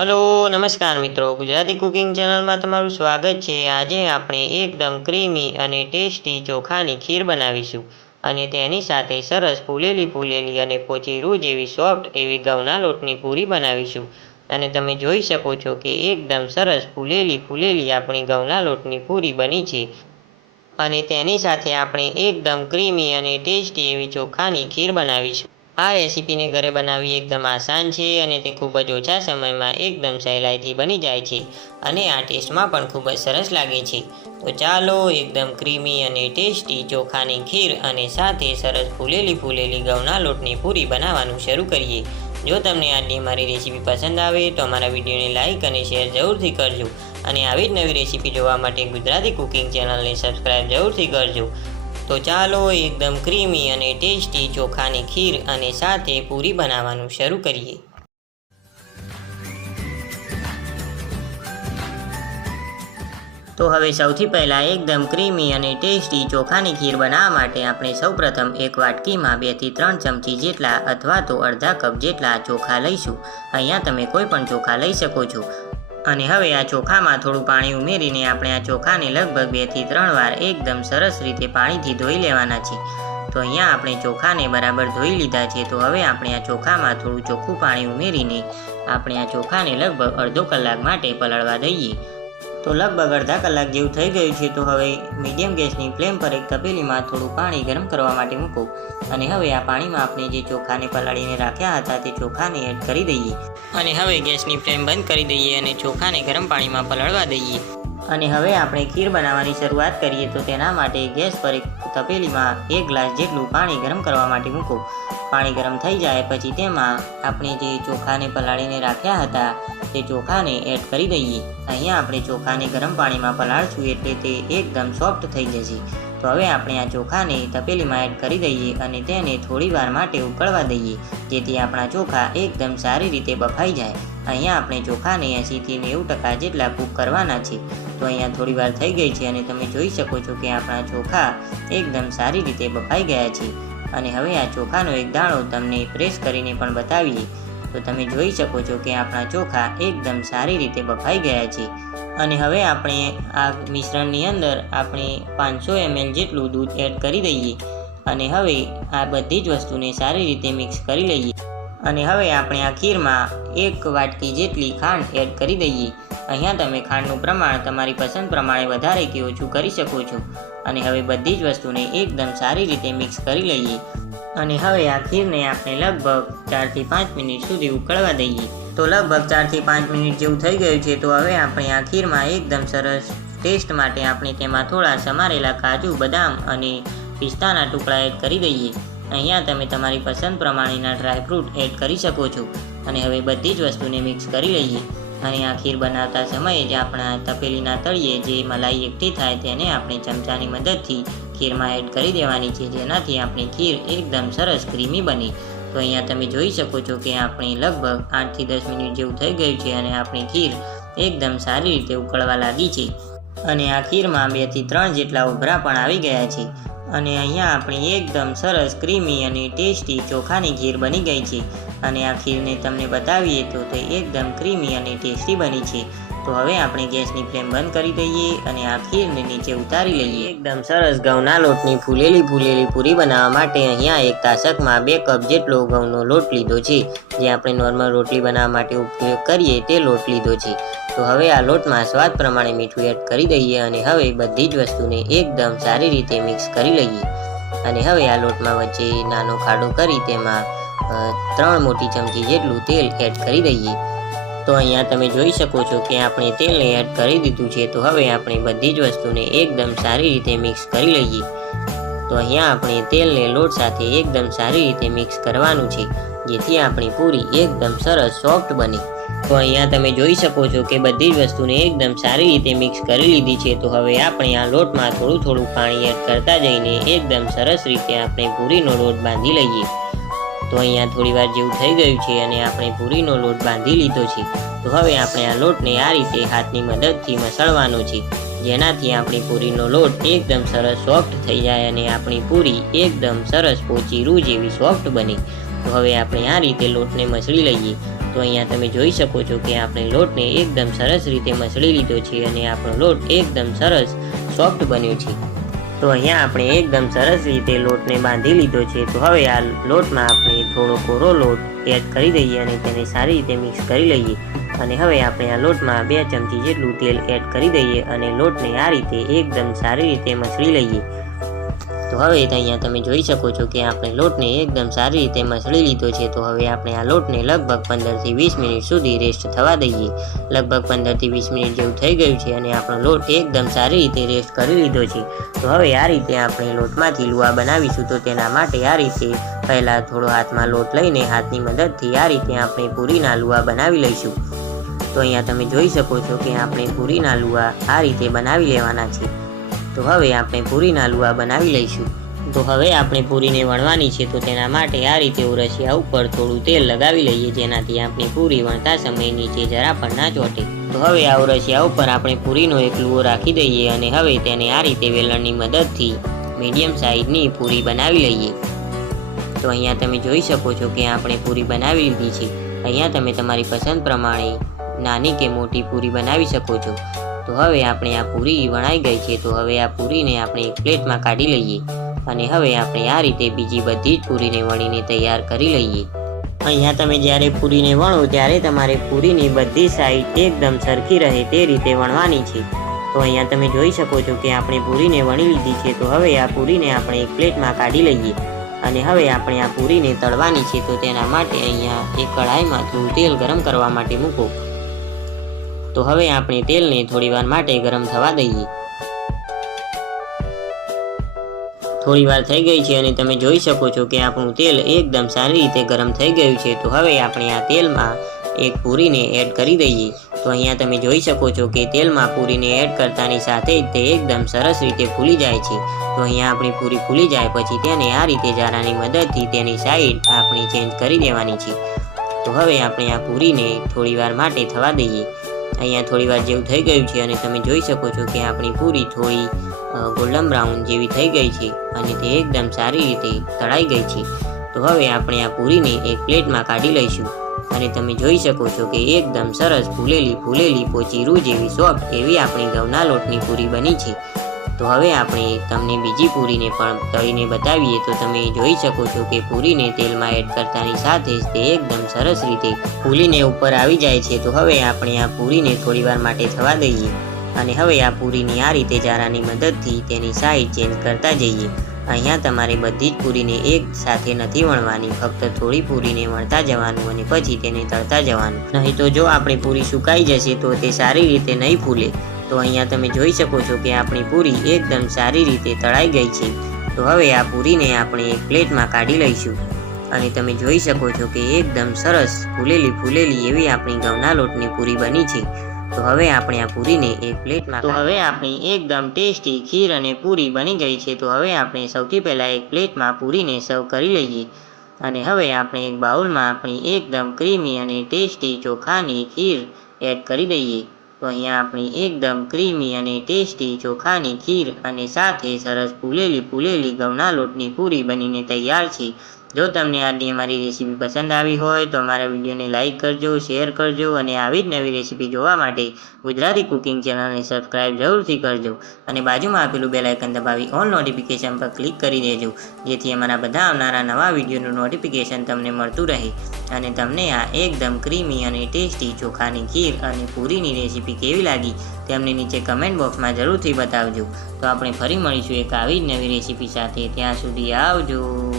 Hello, નમસ્કાર મિત્રો. Gujarati cooking ચેનલમાં તમારું સ્વાગત છે. આજે આપણે એકદમ ક્રીમી અને ટેસ્ટી ચોખાની ખીર બનાવીશું અને તેની સાથે સરસ ફૂલેલી ફૂલેલી અને પોચી જેવી સોફ્ટ એવી ઘઉંના લોટની પૂરી બનાવીશું. અને તમે જોઈ શકો છો કે એકદમ સરસ ફૂલેલી ફૂલેલી આપણી ઘઉંના લોટની પૂરી બની છે. અને તેની સાથે આપણે એકદમ ક્રીમી અને ટેસ્ટી એવી ચોખાની ખીર બનાવીશું. આ રેસીપીને ઘરે બનાવવી એકદમ આસાન છે અને તે ખૂબ જ ઓછા સમયમાં એકદમ સહેલાઈથી બની જાય છે અને આ ટેસ્ટમાં પણ ખૂબ જ સરસ લાગે છે. તો ચાલો એકદમ ક્રીમી અને ટેસ્ટી ચોખાની ખીર અને સાથે સરસ ફૂલેલી ફૂલેલી ઘઉંના લોટની પૂરી બનાવવાનું શરૂ કરીએ. જો તમને આજની મારી રેસીપી પસંદ આવે તો અમારા વિડીયોને લાઇક અને શેર જરૂરથી કરજો અને આવી જ નવી રેસીપી જોવા માટે ગુજરાતી કુકિંગ ચેનલને સબસ્ક્રાઈબ જરૂરથી કરજો. તો ચાલો એકદમ ક્રીમી અને ટેસ્ટી ચોખાની ખીર અને સાથે પૂરી બનાવવાનું શરૂ કરીએ. તો હવે સૌથી પહેલાં એકદમ ક્રીમી અને ટેસ્ટી ચોખાની ખીર બનાવવા માટે આપણે સૌપ્રથમ એક વાટકીમાં બેથી ત્રણ ચમચી જેટલા અથવા તો અડધા કપ જેટલા ચોખા લઈશું. અહીંયા તમે કોઈ પણ ચોખા લઈ શકો છો. અને હવે આ ચોખામાં થોડું પાણી ઉમેરીને આપણે આ ચોખાને લગભગ બેથી ત્રણ વાર એકદમ સરસ રીતે પાણીથી ધોઈ લેવાના છે. તો અહીંયા આપણે ચોખાને બરાબર ધોઈ લીધા છે. તો હવે આપણે આ ચોખામાં થોડું ચોખ્ખું પાણી ઉમેરીને આપણે આ ચોખાને લગભગ અડધો કલાક માટે પલાળવા દઈએ. તો લગભગ અડધા કલાક જેવું થઈ ગયું છે, તો હવે મીડિયમ ગેસની ફ્લેમ પર એક તપેલીમાં થોડું પાણી ગરમ કરવા માટે મૂકો. અને હવે આ પાણીમાં આપણે જે ચોખાને પલાળીને રાખ્યા હતા, તે ચોખાને એડ કરી દઈએ. અને હવે ગેસની ફ્લેમ બંધ કરી દઈએ અને ચોખાને ગરમ પાણીમાં પલાળવા દઈએ. અને હવે આપણે ખીર બનાવવાની શરૂઆત કરીએ, તો તેના માટે ગેસ પર એક તપેલીમાં એક ગ્લાસ જેટલું પાણી ગરમ કરવા માટે મૂકો. પાણી ગરમ થઈ જાય પછી તેમાં આપણે જે ચોખાને પલાળીને રાખ્યા હતા, તે ચોખાને એડ કરી દઈએ. અહીંયા આપણે ચોખાને ગરમ પાણીમાં પલાળશું એટલે તે એકદમ સોફ્ટ થઈ જશે. તો હવે આપણે આ ચોખાને તપેલીમાં એડ કરી દઈએ અને તેને થોડી વાર માટે ઉકળવા દઈએ, જેથી આપણા ચોખા એકદમ સારી રીતે બફાઈ જાય. અહીંયા આપણે ચોખાને એંશીથી નેવું ટકા જેટલા કૂક કરવાના છે. તો અહીંયા થોડી વાર થઈ ગઈ છે અને તમે જોઈ શકો છો કે આપણા ચોખા એકદમ સારી રીતે બફાઈ ગયા છે. અને હવે આ ચોખાનો એક દાણો તમને પ્રેસ કરીને પણ બતાવીએ. તો તમે જોઈ શકો છો કે આપણા ચોખા એકદમ સારી રીતે બફાઈ ગયા છે. અને હવે આપણે આ મિશ્રણની અંદર આપણે પાંચસો એમએલ જેટલું દૂધ એડ કરી દઈએ. અને હવે આ બધી જ વસ્તુને સારી રીતે મિક્સ કરી લઈએ. અને હવે આપણે આ ખીરમાં એક વાટકી જેટલી ખાંડ એડ કરી દઈએ. અહીંયા તમે ખાંડનું પ્રમાણ તમારી પસંદ પ્રમાણે વધારે કે ઓછું કરી શકો છો. અને હવે બધી જ વસ્તુને એકદમ સારી રીતે મિક્સ કરી લઈએ. અને હવે આ ખીરને આપણે લગભગ ચારથી પાંચ મિનિટ સુધી ઉકળવા દઈએ. તો લગભગ ચારથી પાંચ મિનિટ જેવું થઈ ગયું છે, તો હવે આપણે આ ખીરમાં એકદમ સરસ ટેસ્ટ માટે આપણે તેમાં થોડા સમારેલા કાજુ, બદામ અને પિસ્તાના ટુકડા એડ કરી દઈએ. અહીંયા તમે તમારી પસંદ પ્રમાણેના ડ્રાયફ્રૂટ એડ કરી શકો છો. અને હવે બધી જ વસ્તુને મિક્સ કરી લઈએ. અને આ ખીર બનાવતા સમયે જ આપણા તપેલીના તળિયે જે મલાઈ એકઠી થાય તેને આપણે ચમચાની મદદથી ખીરમાં એડ કરી દેવાની છે. જેનાથી આપણી ખીર એકદમ સરસ ક્રીમી બની. તો અહીંયા તમે જોઈ શકો છો કે આપણી લગભગ આઠથી દસ મિનિટ જેવું થઈ ગયું છે અને આપણી ખીર એકદમ સારી રીતે ઉકળવા લાગી છે. અને આ ખીરમાં બેથી ત્રણ જેટલા ઉભરા પણ આવી ગયા છે. અને અહીંયા આપણી એકદમ સરસ ક્રીમી અને ટેસ્ટી ચોખાની ખીર બની ગઈ છે. અને આ ખીરને તમને બતાવીએ તો તે એકદમ ક્રીમી અને ટેસ્ટી બની છે. તો હવે આપણે ગેસની ફ્લેમ બંધ કરી દઈએ અને આ ખીરને નીચે ઉતારી લઈએ. એકદમ સરસ ઘઉંના લોટની ફૂલેલી ફૂલેલી પૂરી બનાવવા માટે અહીંયા એક તાસકમાં બે કપ જેટલો ઘઉંનો લોટ લીધો છે. જે આપણે નોર્મલ રોટલી બનાવવા માટે ઉપયોગ કરીએ તે લોટ લીધો છે. તો હવે આ લોટમાં સ્વાદ પ્રમાણે મીઠું એડ કરી દઈએ અને હવે બધી જ વસ્તુને એકદમ સારી રીતે મિક્સ કરી લઈએ. અને હવે આ લોટમાં વચ્ચે નાનો ખાડો કરી તેમાં ત્રણ મોટી ચમચી જેટલું તેલ એડ કરી દઈએ. તો અહીંયા તમે જોઈ શકો છો કે આપણે તેલને એડ કરી દીધું છે. તો હવે આપણે બધી જ વસ્તુને એકદમ સારી રીતે મિક્સ કરી લઈએ. તો અહીંયા આપણે તેલને લોટ સાથે એકદમ સારી રીતે મિક્સ કરવાનું છે. જેથી આપણી પૂરી એકદમ સરસ સોફ્ટ બને. તો અહીંયા તમે જોઈ શકો છો કે બધી જ વસ્તુને એકદમ સારી રીતે મિક્સ કરી લીધી છે. તો હવે આપણે આ લોટમાં થોડું થોડું પાણી એડ કરતા જઈને એકદમ સરસ રીતે આપણે પૂરીનો લોટ બાંધી લઈએ. તો અહીંયા થોડી વાર જેવું થઈ ગયું છે અને આપણે પૂરીનો લોટ બાંધી લીધો છે. તો હવે આપણે આ લોટને આ રીતે હાથની મદદથી મસળવાનો છે. જેનાથી આપણી પૂરીનો લોટ એકદમ સરસ સોફ્ટ થઈ જાય અને આપણી પૂરી એકદમ સરસ પોચી રૂ જેવી સોફ્ટ બને. તો હવે આપણે આ રીતે લોટને મસળી લઈએ. તો અહીંયા તમે જોઈ શકો છો કે આપણે લોટને એકદમ સરસ રીતે મસળી લીધો છે અને આપણો લોટ એકદમ સરસ સોફ્ટ બન્યો છે. તો અહીંયા આપણે એકદમ સરસ રીતે લોટને બાંધી લીધો છે. તો હવે આ લોટમાં આપણે થોડો કોરો લોટ એડ કરી દઈએ અને તેને સારી રીતે મિક્સ કરી લઈએ. અને હવે આપણે આ લોટમાં બે ચમચી જેટલું તેલ એડ કરી દઈએ અને લોટને આ રીતે એકદમ સારી રીતે મસળી લઈએ. તો હવે અહીંયા તમે જોઈ શકો છો કે આપણે લોટને એકદમ સારી રીતે મસળી લીધો છે. તો હવે આપણે આ લોટને લગભગ પંદરથી વીસ મિનિટ સુધી રેસ્ટ થવા દઈએ. લગભગ પંદરથી વીસ મિનિટ જેવું થઈ ગયું છે અને આપણો લોટ એકદમ સારી રીતે રેસ્ટ કરી લીધો છે. તો હવે આ રીતે આપણે લોટમાંથી લુવા બનાવીશું. તો તેના માટે આ રીતે પહેલાં થોડો હાથમાં લોટ લઈને હાથની મદદથી આ રીતે આપણે પૂરીના લુવા બનાવી લઈશું. તો અહીંયા તમે જોઈ શકો છો કે આપણે પૂરીના લુવા આ રીતે બનાવી લેવાના છે. તો હવે આપણે પૂરીના લુવા બનાવી લઈશું. તો હવે આપણે પૂરીને વણવાની છે, તો તેના માટે આ રીતે ઉરસિયા ઉપર થોડું તેલ લગાવી લઈએ, જેનાથી આપણી પૂરી વણતા સમયે નીચે જરા પણ ના ચોટે. તો હવે આ ઉરસિયા ઉપર આપણે પૂરીનો એક લુઓ રાખી દઈએ અને હવે તેને આ રીતે વેલણની મદદથી મીડિયમ સાઇઝની પૂરી બનાવી લઈએ. તો અહીંયા તમે જોઈ શકો છો કે આપણે પૂરી બનાવી લીધી છે. અહીંયા તમે તમારી પસંદ પ્રમાણે નાની કે મોટી પૂરી બનાવી શકો છો. તો હવે આપણે આ પૂરી વણાઈ ગઈ છે, તો હવે આ પૂરીને આપણે એક પ્લેટમાં કાઢી લઈએ અને હવે આપણે આ રીતે બીજી બધી જ પૂરીને વણીને તૈયાર કરી લઈએ. અહીંયા તમે જ્યારે પૂરીને વણો ત્યારે તમારે પૂરીની બધી સાઈડ એકદમ સરખી રહે તે રીતે વણવાની છે. તો અહીંયા તમે જોઈ શકો છો કે આપણે પૂરીને વણી લીધી છે, તો હવે આ પૂરીને આપણે એક પ્લેટમાં કાઢી લઈએ અને હવે આપણે આ પૂરીને તળવાની છે, તો તેના માટે અહીંયા એક કઢાઈમાં થોડું તેલ ગરમ કરવા માટે મૂકો. તો હવે આપણે તેલને થોડીવાર માટે ગરમ થવા દઈએ. થોડી વાર થઈ ગઈ છે અને તમે જોઈ શકો છો કે આપણું તેલ એકદમ સારી રીતે ગરમ થઈ ગયું છે. તો હવે આપણે આ તેલમાં એક પૂરીને એડ કરી દઈએ. તો અહીંયા તમે જોઈ શકો છો કે તેલમાં પૂરીને એડ કરતાની સાથે જ તે એકદમ સરસ રીતે ફૂલી જાય છે. તો અહીંયા આપણી પૂરી ફૂલી જાય પછી તેને આ રીતે જારાની મદદથી તેની સાઈડ આપણી ચેન્જ કરી દેવાની છે. તો હવે આપણે આ પૂરીને થોડીવાર માટે થવા દઈએ. અહીંયા થોડી વાર જેવું થઈ ગયું છે અને તમે જોઈ શકો છો કે આપણી પૂરી થોડી ગોલ્ડન બ્રાઉન જેવી થઈ ગઈ છે અને તે એકદમ સારી રીતે તળાઈ ગઈ છે. તો હવે આપણે આ પૂરીને એક પ્લેટમાં કાઢી લઈશું અને તમે જોઈ શકો છો કે એકદમ સરસ ફૂલેલી ફૂલેલી પોચીરું જેવી સોફ્ટ એવી આપણી ઘઉંના લોટની પૂરી બની છે. તો હવે આપણે તમને બીજી પૂરીને પણ તળીને બતાવીએ, તો તમે જોઈ શકો છો કે પૂરીને તેલમાં એડ કરતાની સાથે જ તે એકદમ સરસ રીતે ફૂલીને ઉપર આવી જાય છે. તો હવે આપણે આ પૂરીને થોડીવાર માટે થવા દઈએ અને હવે આ પૂરીની આ રીતે જારાની મદદથી તેની સાઈઝ ચેન્જ કરતા જઈએ. અહીંયા તમારે બધી જ પૂરીને એક સાથે નથી વણવાની, ફક્ત થોડી પૂરીને વણતા જવાનું અને પછી તેને તળતા જવાનું. નહીં તો જો આપણી પૂરી સુકાઈ જશે તો તે સારી રીતે નહીં ફૂલે. તો અહીંયા તમે જોઈ શકો છો કે આપણી પૂરી એકદમ સારી રીતે તળાઈ ગઈ છે. તો હવે આ પૂરીને આપણે એક પ્લેટમાં કાઢી લઈશું. અને તમે જોઈ શકો છો કે એકદમ સરસ ફૂલેલી ફૂલેલી એવી આપણી ઘઉંના લોટની પૂરી બની છે. તો હવે આપણે આ પૂરીને એક પ્લેટમાં તો હવે આપણી એકદમ ટેસ્ટી ખીર અને પૂરી બની ગઈ છે. તો હવે આપણે સૌથી પહેલાં એક પ્લેટમાં પૂરીને સર્વ કરી લઈએ. અને હવે આપણે એક બાઉલમાં આપણી એકદમ ક્રીમી અને ટેસ્ટી ચોખાની ખીર એડ કરી દઈએ. તો અહીંયા આપણી એકદમ ક્રીમી અને ટેસ્ટી ચોખાની ખીર અને સાથે સરસ ફૂલેલી ફૂલેલી ઘઉંના લોટની પૂરી બનીને તૈયાર છે. જો તમને આજની અમારી રેસીપી પસંદ આવી હોય તો અમારા વિડીયોને લાઇક કરજો, શેર કરજો અને આવી જ નવી રેસીપી જોવા માટે ગુજરાતી કુકિંગ ચેનલને સબસ્ક્રાઇબ જરૂરથી કરજો અને બાજુમાં આપેલું બેલાઇકન દબાવી ઓલ નોટિફિકેશન પર ક્લિક કરી દેજો, જેથી અમારા બધા આવનારા નવા વિડીયોનું નોટિફિકેશન તમને મળતું રહે અને તમને આ એકદમ ક્રીમી અને ટેસ્ટી ચોખાની ખીર અને પૂરીની રેસીપી કેવી લાગી તેમને નીચે કમેન્ટ બોક્સમાં જરૂરથી બતાવજો. તો આપણે ફરી મળીશું એક આવી જ નવી રેસીપી સાથે, ત્યાં સુધી આવજો.